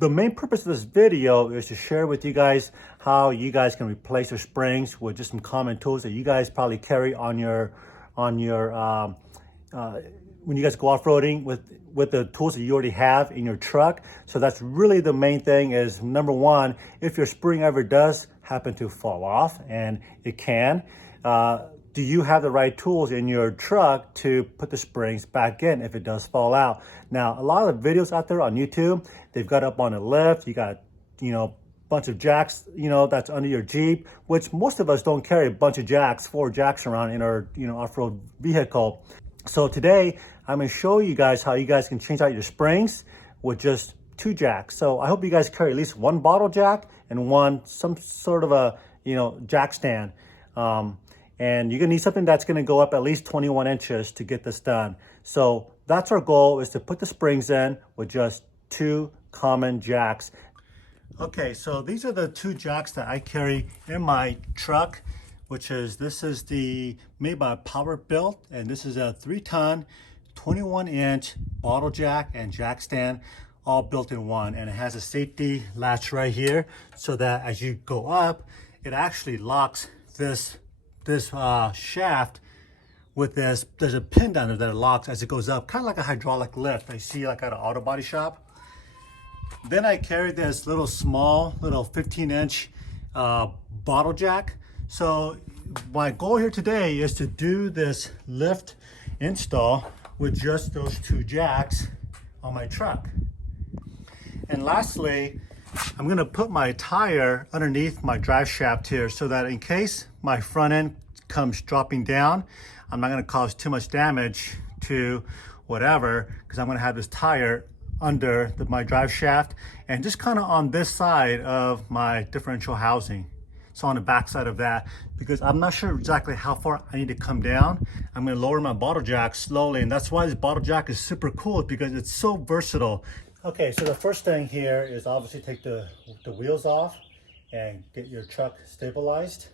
The main purpose of this video is to share with you guys how you guys can replace your springs with just some common tools that you guys probably carry on your when you guys go off-roading with the tools that you already have in your truck. So that's really the main thing is, number one, if your spring ever does happen to fall off, and it can, do you have the right tools in your truck to put the springs back in if it does fall out? Now, a lot of the videos out there on YouTube, they've got up on a lift, you got, bunch of jacks, that's under your Jeep, which most of us don't carry a bunch of jacks, 4 jacks around in our, off-road vehicle. So today, I'm gonna show you guys how you guys can change out your springs with just 2 jacks. So I hope you guys carry at least 1 bottle jack and some sort of a, jack stand. And you're gonna need something that's gonna go up at least 21 inches to get this done. So that's our goal, is to put the springs in with just 2 common jacks. Okay, so these are the 2 jacks that I carry in my truck, which is, this is made by Power Built, and this is a 3-ton, 21-inch bottle jack and jack stand, all built in one. And it has a safety latch right here, so that as you go up, it actually locks this shaft with this. There's a pin down there that it locks as it goes up, kind of like a hydraulic lift I see like at an auto body shop. Then I carry this little 15-inch bottle jack. So my goal here today is to do this lift install with just those 2 jacks on my truck. And lastly, I'm gonna put my tire underneath my drive shaft here, so that in case my front end comes dropping down, I'm not gonna cause too much damage to whatever, because I'm gonna have this tire under my drive shaft and just kind of on this side of my differential housing. So on the back side of that, because I'm not sure exactly how far I need to come down. I'm gonna lower my bottle jack slowly, and that's why this bottle jack is super cool, because it's so versatile. Okay, so the first thing here is obviously take the wheels off and get your truck stabilized.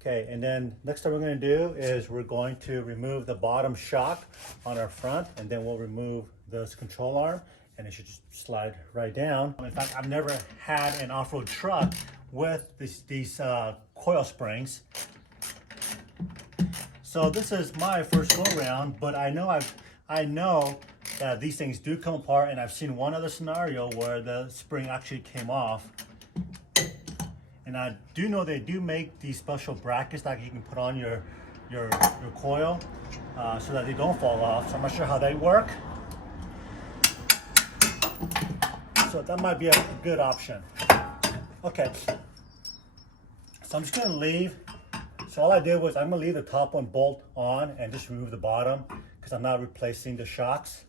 Okay, and then next thing we're going to do is we're going to remove the bottom shock on our front, and then we'll remove this control arm, and it should just slide right down. In fact, I've never had an off-road truck with these coil springs. So this is my first go around, but I know that these things do come apart, and I've seen one other scenario where the spring actually came off. And I do know they do make these special brackets that you can put on your coil so that they don't fall off. So I'm not sure how they work. So that might be a good option. Okay. So I'm just gonna leave. So all I did was I'm gonna leave the top one bolt on and just remove the bottom, because I'm not replacing the shocks.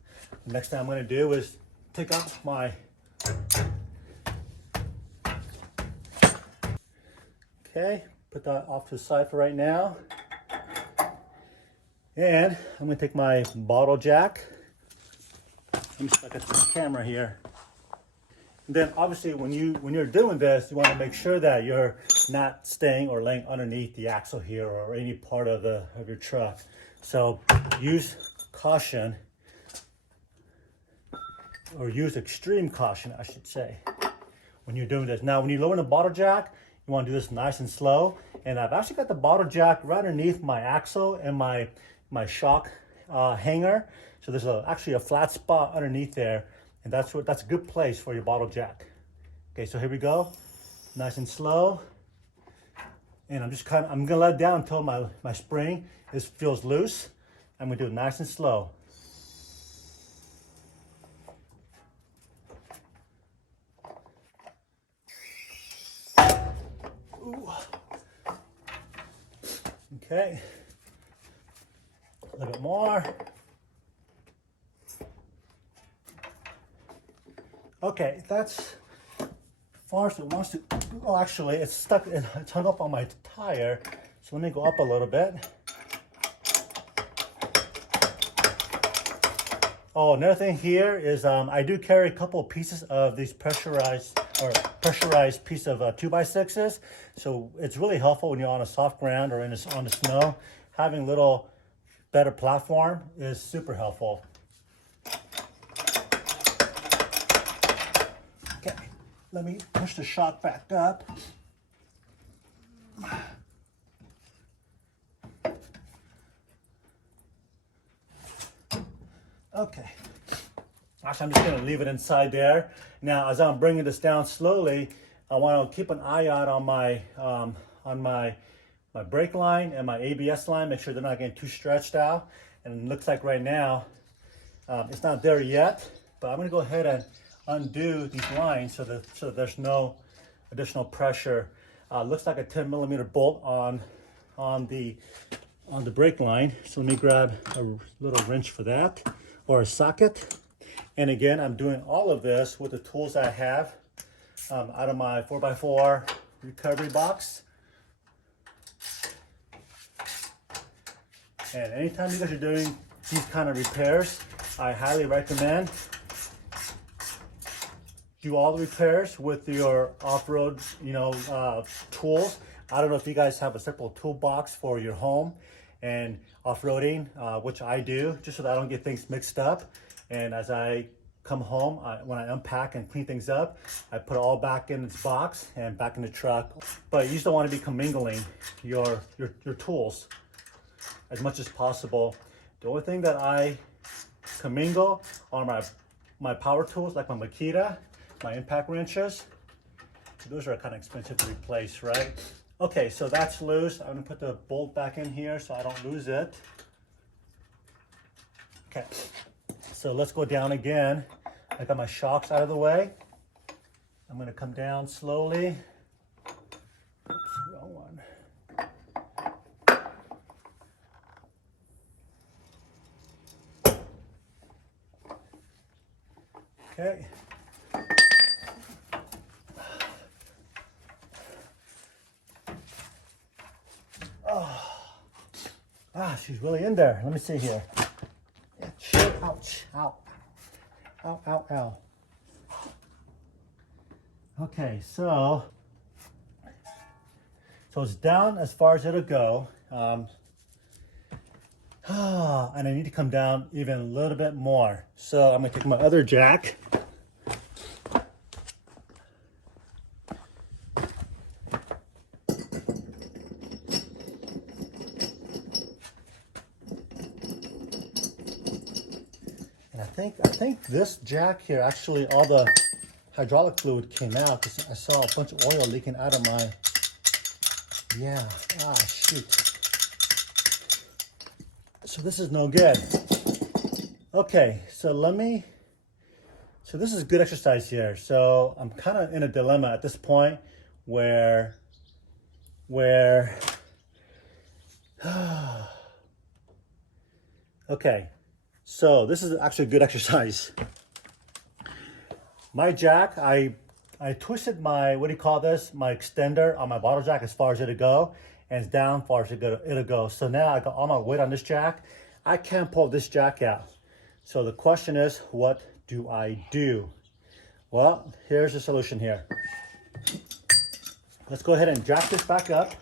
The next thing I'm gonna do is take out my okay, put that off to the side for right now. And I'm gonna take my bottle jack. Let me see if I can get the camera here. And then obviously when you're doing this, you wanna make sure that you're not staying or laying underneath the axle here or any part of your truck. So use caution, or use extreme caution, I should say, when you're doing this. Now, when you lower the bottle jack, you want to do this nice and slow. And I've actually got the bottle jack right underneath my axle and my shock hanger. So there's actually a flat spot underneath there, and that's a good place for your bottle jack. Okay, so here we go, nice and slow. And I'm gonna let it down until my spring feels loose. I'm gonna do it nice and slow. Okay, a little bit more. Okay, that's far as it wants to. Oh, actually, it's stuck. It's hung up on my tire. So let me go up a little bit. Oh, another thing here is I do carry a couple of pieces of these pressurized piece of 2x6s. So it's really helpful when you're on a soft ground or on the snow. Having a little better platform is super helpful. let me push the shock back up. Okay. Actually, I'm just going to leave it inside there. Now, as I'm bringing this down slowly, I want to keep an eye out on my brake line and my ABS line. Make sure they're not getting too stretched out. And it looks like right now, it's not there yet. But I'm going to go ahead and undo these lines so that there's no additional pressure. Looks like a 10 millimeter bolt on the brake line. So let me grab a little wrench for that, or a socket. And again, I'm doing all of this with the tools I have out of my 4x4 recovery box. And anytime you guys are doing these kind of repairs, I highly recommend do all the repairs with your off-road, tools. I don't know if you guys have a separate toolbox for your home and off-roading, which I do, just so that I don't get things mixed up. And as I come home, when I unpack and clean things up, I put it all back in its box and back in the truck. But you just don't want to be commingling your tools as much as possible. The only thing that I commingle are my power tools, like my Makita, my impact wrenches. Those are kind of expensive to replace, right? Okay, so that's loose. I'm gonna put the bolt back in here so I don't lose it. Okay, so let's go down again. I got my shocks out of the way. I'm gonna come down slowly. Oops, wrong one. Okay. She's really in there. Let me see here. Ouch, ow. Ow, ow, ow. Okay, so it's down as far as it'll go. And I need to come down even a little bit more. So I'm gonna take my other jack. I think this jack here, actually all the hydraulic fluid came out because I saw a bunch of oil leaking out of my, shoot. So this is no good. Okay, so this is good exercise here. So I'm kind of in a dilemma at this point where okay. So this is actually a good exercise. My jack, I twisted my, what do you call this? My extender on my bottle jack as far as it'll go, and it's down as far as it'll go. So now I got all my weight on this jack. I can't pull this jack out. So the question is, what do I do? Well, here's the solution here. Let's go ahead and jack this back up.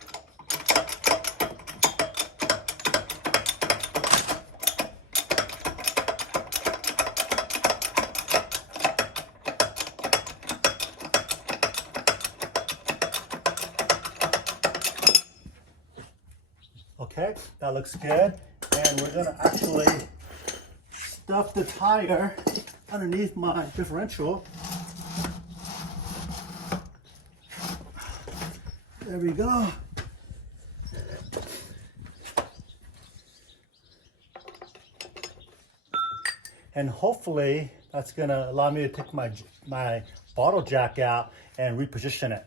Okay, that looks good. And we're gonna actually stuff the tire underneath my differential. There we go. And hopefully that's gonna allow me to take my bottle jack out and reposition it.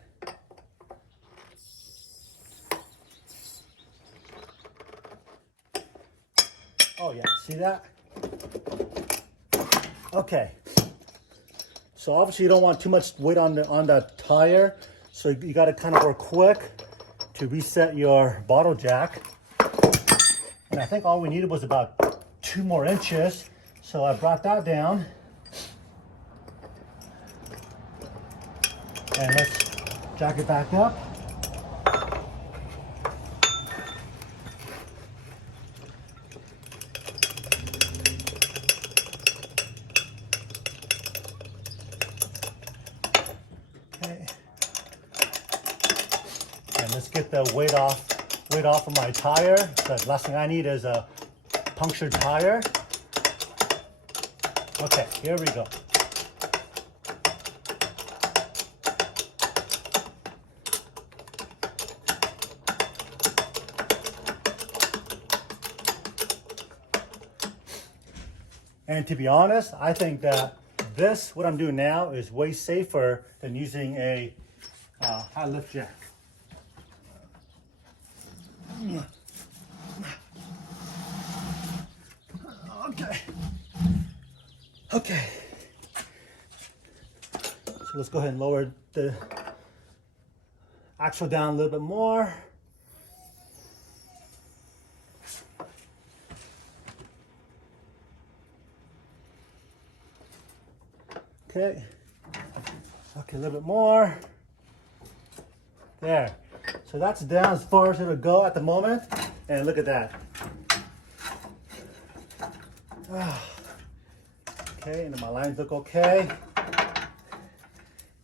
Oh yeah, see that? Okay. So obviously you don't want too much weight on the tire, so you got to kind of work quick to reset your bottle jack. And I think all we needed was about 2 more inches, so I brought that down. And let's jack it back up. Okay. And let's get the weight off of my tire. So the last thing I need is a punctured tire. Okay, here we go. And to be honest, I think that what I'm doing now is way safer than using a high lift jack. Okay. So let's go ahead and lower the axle down a little bit more. Okay. Okay, a little bit more. There. So that's down as far as it'll go at the moment. And look at that. Okay, and my lines look okay.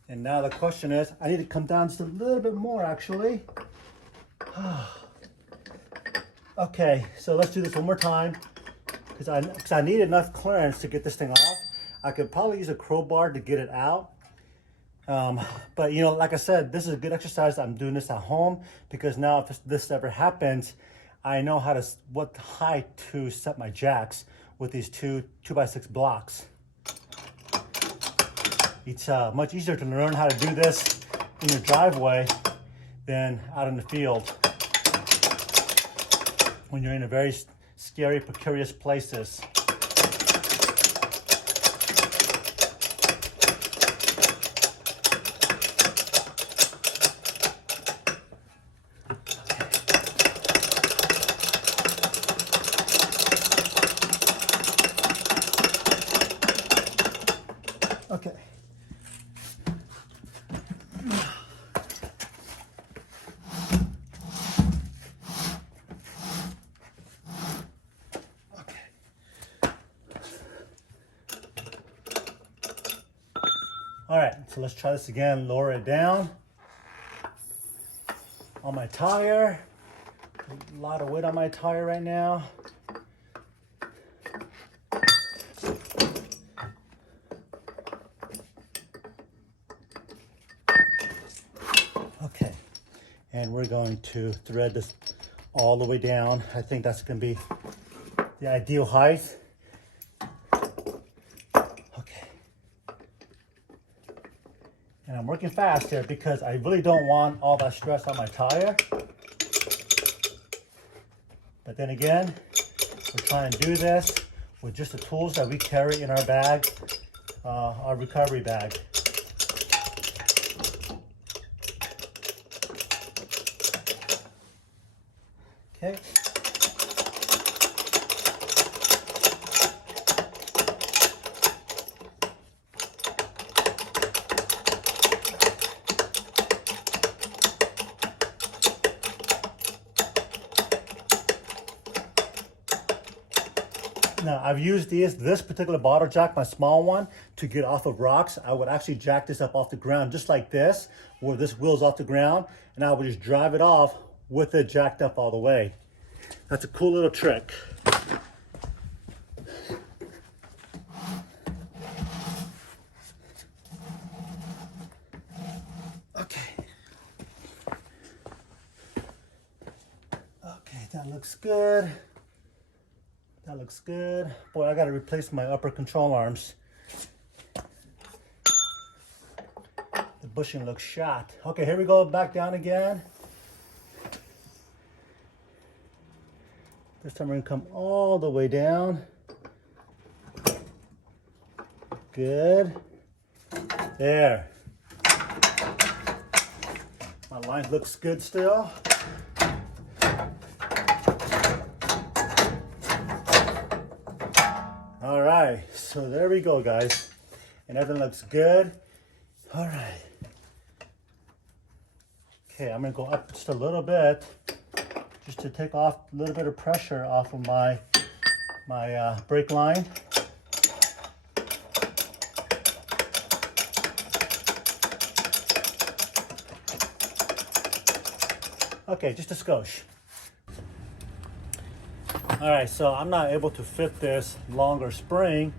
And now the question is, I need to come down just a little bit more actually. Okay, so let's do this one more time because I need enough clearance to get this thing off. I could probably use a crowbar to get it out. But you know, like I said, this is a good exercise. I'm doing this at home because now if this ever happens, I know what height to set my jacks with these 2x6 blocks. It's much easier to learn how to do this in your driveway than out in the field when you're in a very scary, precarious places. Okay. All right, so let's try this again. Lower it down on my tire. A lot of weight on my tire right now. Okay, and we're going to thread this all the way down. I think that's going to be the ideal height. And I'm working fast here because I really don't want all that stress on my tire. But then again, we're trying to do this with just the tools that we carry in our bag, our recovery bag. Okay. Now, I've used this particular bottle jack, my small one, to get off of rocks. I would actually jack this up off the ground just like this, where this wheel's off the ground, and I would just drive it off with it jacked up all the way. That's a cool little trick. Okay. Okay, that looks good. That looks good. Boy, I gotta replace my upper control arms. The bushing looks shot. Okay, here we go, back down again. This time we're gonna come all the way down. Good. There. My line looks good still. All right, so there we go, guys. And everything looks good. All right. Okay, I'm gonna go up just a little bit just to take off a little bit of pressure off of my brake line. Okay, just a skosh. All right, so I'm not able to fit this longer spring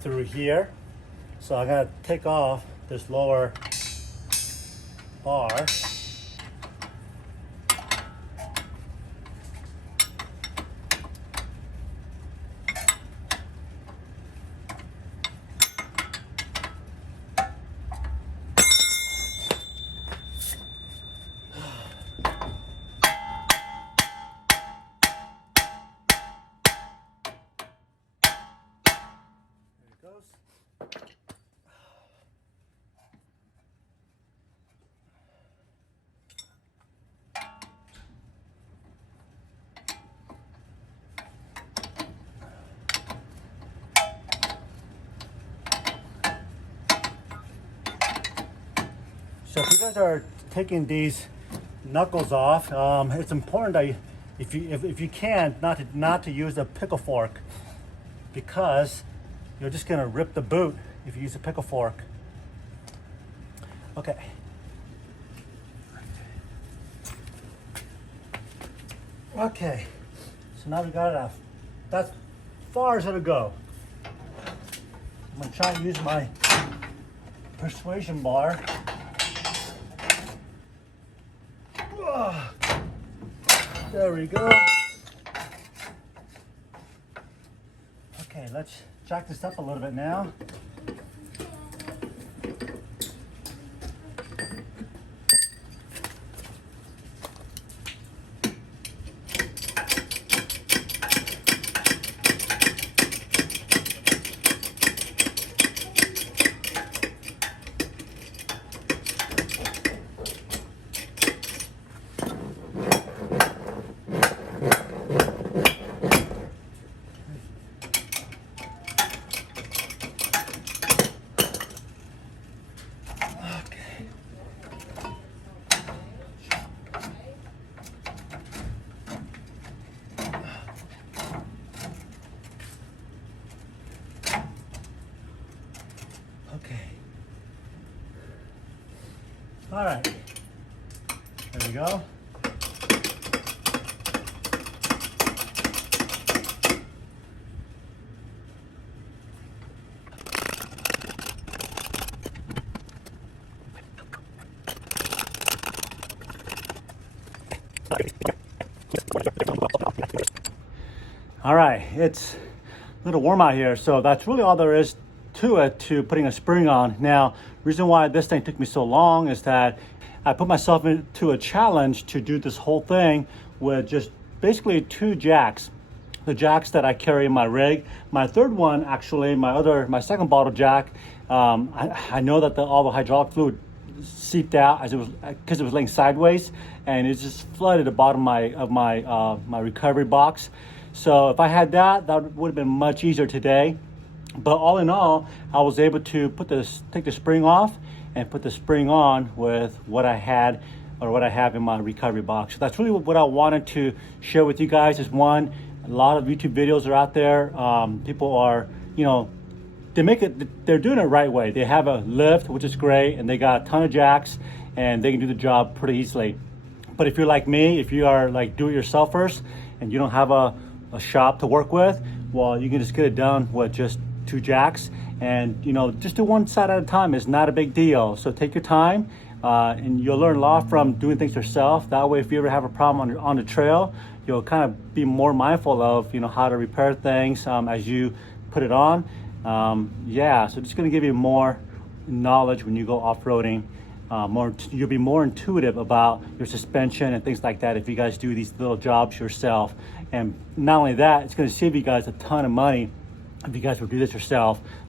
through here. So I gotta take off this lower bar. So if you guys are taking these knuckles off, it's important that if you can not to use a pickle fork, because you're just gonna rip the boot if you use a pickle fork. Okay. Okay. So now we got it off. That's far as it'll go. I'm gonna try and use my persuasion bar. There we go. Okay, let's jack this up a little bit now. All right, there we go. All right, it's a little warm out here, so that's really all there is to it, to putting a spring on. Now, reason why this thing took me so long is that I put myself into a challenge to do this whole thing with just basically 2 jacks. The jacks that I carry in my rig. My third one, actually, my second bottle jack, I know that all the hydraulic fluid seeped out because it was laying sideways, and it just flooded the bottom of my recovery box. So if I had that would have been much easier today. But all in all, I was able to take the spring off and put the spring on with what I had, or what I have in my recovery box. So that's really what I wanted to share with you guys. Is one, a lot of YouTube videos are out there. People are, they're doing it right way. They have a lift, which is great, and they got a ton of jacks, and they can do the job pretty easily. But if you're like me, if you are like do-it-yourselfers and you don't have a shop to work with, well, you can just get it done with just 2 jacks, and just do one side at a time. It's not a big deal. So take your time, and you'll learn a lot from doing things yourself. That way, if you ever have a problem on the trail, you'll kind of be more mindful of how to repair things as you put it on. So just going to give you more knowledge when you go off-roading. You'll be more intuitive about your suspension and things like that if you guys do these little jobs yourself. And not only that, it's going to save you guys a ton of money if you guys will do this yourself.